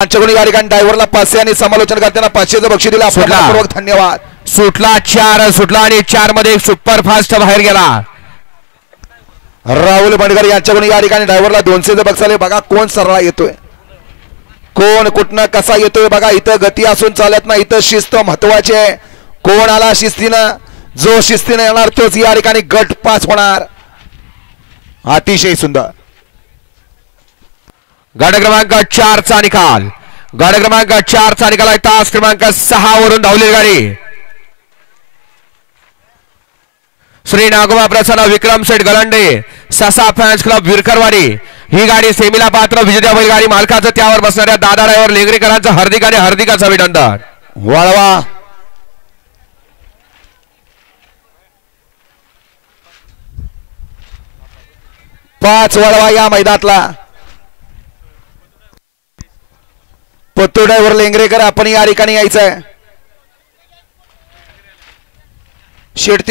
पंचगुणी या ठिकाणी ड्रायव्हरला 500 आणि समालोचन करताना 500चं बक्षीस दिलं. आपल्यापूर्वक धन्यवाद. सुटला 4 सुटला आणि 4 मध्ये सुपर फास्ट बाहेर गेला. राहुल बंडकर यांच्याकडून या ठिकाणी ड्रायव्हरला 200चं बक्षीस आले. बघा कोण सरळा येतोय, कोण कुठनं कसा येतोय. बघा इथं गती असून चालत नाही, इथं शिस्त महत्वाची आहे. कोण आला शिस्तीनं, जो शिस्तीनं येणार तोच या ठिकाणी गट पास होणार. अतिशय सुंदर गट क्रमांक 4 चा निकाल. गट क्रमांक 4 चा निकाल आहे. तास क्रमांक 6 वरून धावलेली गाडी श्री नागोबा प्रसन्न विक्रम शेठ गलांडे ससा फॅन्स क्लब विरकरवाडी. ही गाडी सेमीला पात्र विजेत्या बैलगाडी मालकाचं त्यावर बसणाऱ्या दादा ड्रायव्हर लेंगरेकरांचं हार्दिक आणि हार्दिकाचं अभिनंदन. वळवा पाच वळवा या मैदानातला पत्तू ड्रायव्हर लेंगरेकर आपण या ठिकाणी यायचंय. शेट